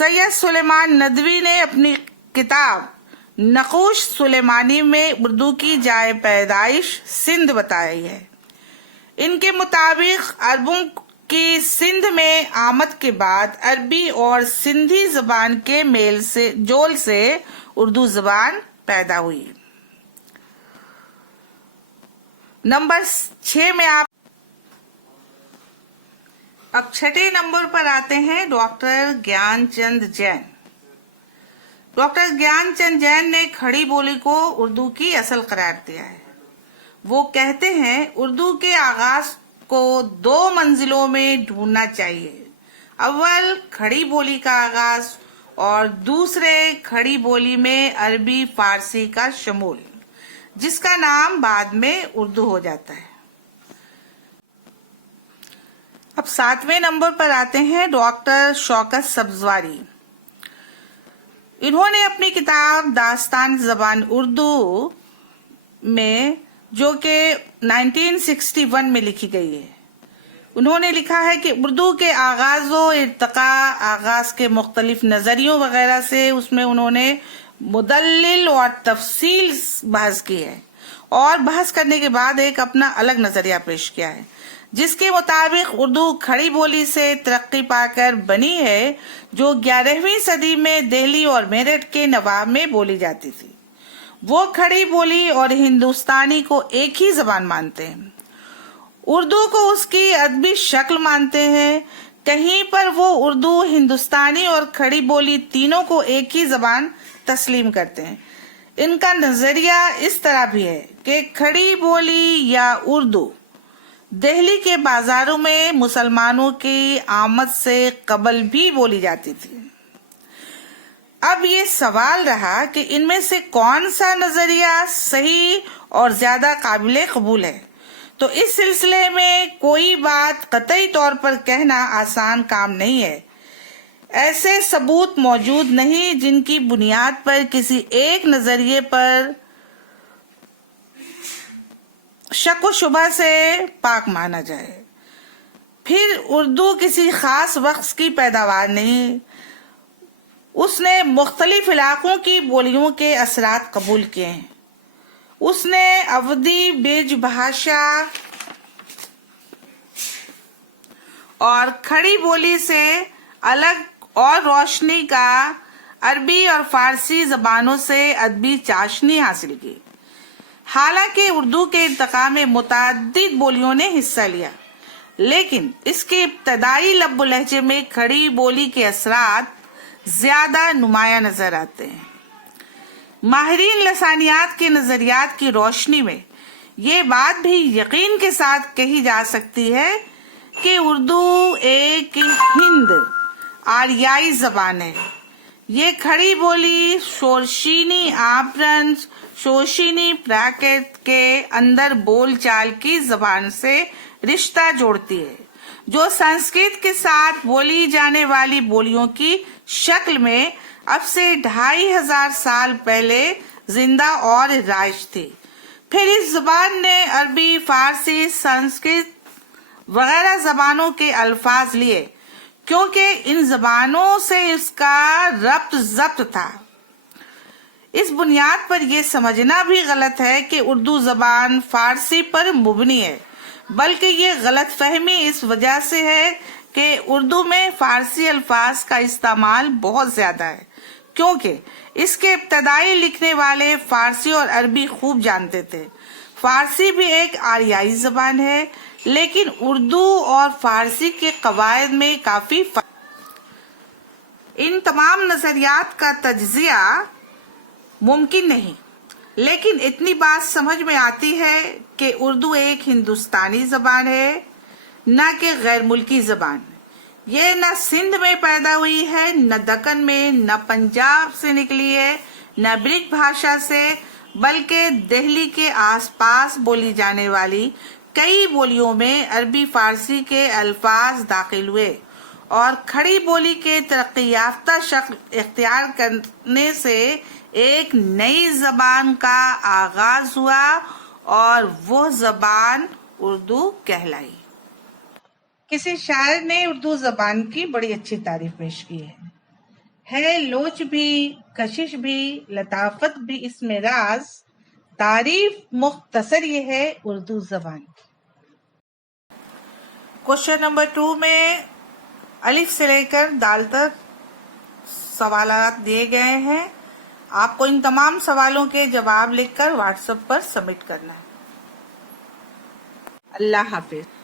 سید سلیمان ندوی نے اپنی کتاب نقوش سلیمانی میں اردو کی جائے پیدائش سندھ بتائی ہے۔ ان کے مطابق عربوں کی سندھ میں آمد کے بعد عربی اور سندھی زبان کے میل سے جول سے اردو زبان پیدا ہوئی۔ نمبر 6 میں اب چھٹے نمبر پر آتے ہیں ڈاکٹر گیان چند جین۔ ڈاکٹر گیان چند جین نے کھڑی بولی کو اردو کی اصل قرار دیا ہے۔ وہ کہتے ہیں اردو کے آغاز کو 2 منزلوں میں ڈھونڈنا چاہیے، اول کھڑی بولی کا آغاز اور دوسرے کھڑی بولی میں عربی فارسی کا شمول، جس کا نام بعد میں اردو ہو جاتا ہے۔ اب 7ویں نمبر پر آتے ہیں ڈاکٹر شوکت سبزواری۔ انہوں نے اپنی کتاب داستان زبان اردو میں، جو کہ 1961 میں لکھی گئی ہے، انہوں نے لکھا ہے کہ اردو کے آغاز و ارتقاء، آغاز کے مختلف نظریوں وغیرہ سے اس میں انہوں نے مدلل اور تفصیل بحث کی ہے، اور بحث کرنے کے بعد ایک اپنا الگ نظریہ پیش کیا ہے، جس کے مطابق اردو کھڑی بولی سے ترقی پا کر بنی ہے، جو 11ویں صدی میں دہلی اور میرٹھ کے نواب میں بولی جاتی تھی۔ وہ کھڑی بولی اور ہندوستانی کو ایک ہی زبان مانتے ہیں، اردو کو اس کی ادبی شکل مانتے ہیں۔ کہیں پر وہ اردو، ہندوستانی اور کھڑی بولی تینوں کو ایک ہی زبان تسلیم کرتے ہیں۔ ان کا نظریہ اس طرح بھی ہے کہ کھڑی بولی یا اردو دہلی کے بازاروں میں مسلمانوں کی آمد سے قبل بھی بولی جاتی تھی۔ اب یہ سوال رہا کہ ان میں سے کون سا نظریہ صحیح اور زیادہ قابل قبول ہے، تو اس سلسلے میں کوئی بات قطعی طور پر کہنا آسان کام نہیں ہے۔ ایسے ثبوت موجود نہیں جن کی بنیاد پر کسی ایک نظریے پر شک و شبہ سے پاک مانا جائے۔ پھر اردو کسی خاص وقت کی پیداوار نہیں، اس نے مختلف علاقوں کی بولیوں کے اثرات قبول کیے ہیں۔ اس نے اودھی، برج بھاشا اور کھڑی بولی سے الگ اور روشنی کا عربی اور فارسی زبانوں سے ادبی چاشنی حاصل کی۔ حالانکہ اردو کے ارتقاء میں متعدد بولیوں نے حصہ لیا، لیکن اس کے ابتدائی لب و لہجے میں کھڑی بولی کے اثرات زیادہ نمایاں نظر آتے ہیں۔ ماہرین لسانیات کے نظریات کی روشنی میں یہ بات بھی یقین کے ساتھ کہی جا سکتی ہے کہ اردو ایک ہند آریائی زبان ہے۔ یہ کھڑی بولی شورشینی آپرنج، شوشینی پراکرت کے اندر بول چال کی زبان سے رشتہ جوڑتی ہے، جو سنسکرت کے ساتھ بولی جانے والی بولیوں کی شکل میں اب سے 2500 سال پہلے زندہ اور رائج تھی۔ پھر اس زبان نے عربی، فارسی، سنسکرت وغیرہ زبانوں کے الفاظ لیے، کیونکہ ان زبانوں سے اس کا ربط ضبط تھا۔ اس بنیاد پر یہ سمجھنا بھی غلط ہے کہ اردو زبان فارسی پر مبنی ہے، بلکہ یہ غلط فہمی اس وجہ سے ہے کہ اردو میں فارسی الفاظ کا استعمال بہت زیادہ ہے، کیونکہ اس کے ابتدائی لکھنے والے فارسی اور عربی خوب جانتے تھے۔ فارسی بھی ایک آریائی زبان ہے، لیکن اردو اور فارسی کے قواعد میں کافی فرق۔ ان تمام نظریات کا تجزیہ ممکن نہیں، لیکن اتنی بات سمجھ میں آتی ہے کہ اردو ایک ہندوستانی زبان ہے، نہ کہ غیر ملکی زبان۔ یہ نہ سندھ میں پیدا ہوئی ہے، نہ دکن میں، نہ پنجاب سے نکلی ہے، نہ برج بھاشا سے، بلکہ دہلی کے آس پاس بولی جانے والی کئی بولیوں میں عربی فارسی کے الفاظ داخل ہوئے، اور کھڑی بولی کے ترقی یافتہ شکل اختیار کرنے سے ایک نئی زبان کا آغاز ہوا، اور وہ زبان اردو کہلائی۔ کسی شاعر نے اردو زبان کی بڑی اچھی تعریف پیش کی ہے۔ ہے لوچ بھی کشش بھی لطافت بھی اس میں راز، تعریف مختصر یہ ہے اردو زبان۔ کوشچن نمبر 2 میں الف سے لے کر دال تک سوالات دیے گئے ہیں۔ آپ کو ان تمام سوالوں کے جواب لکھ کر واٹس ایپ پر سبمٹ کرنا ہے۔ اللہ حافظ۔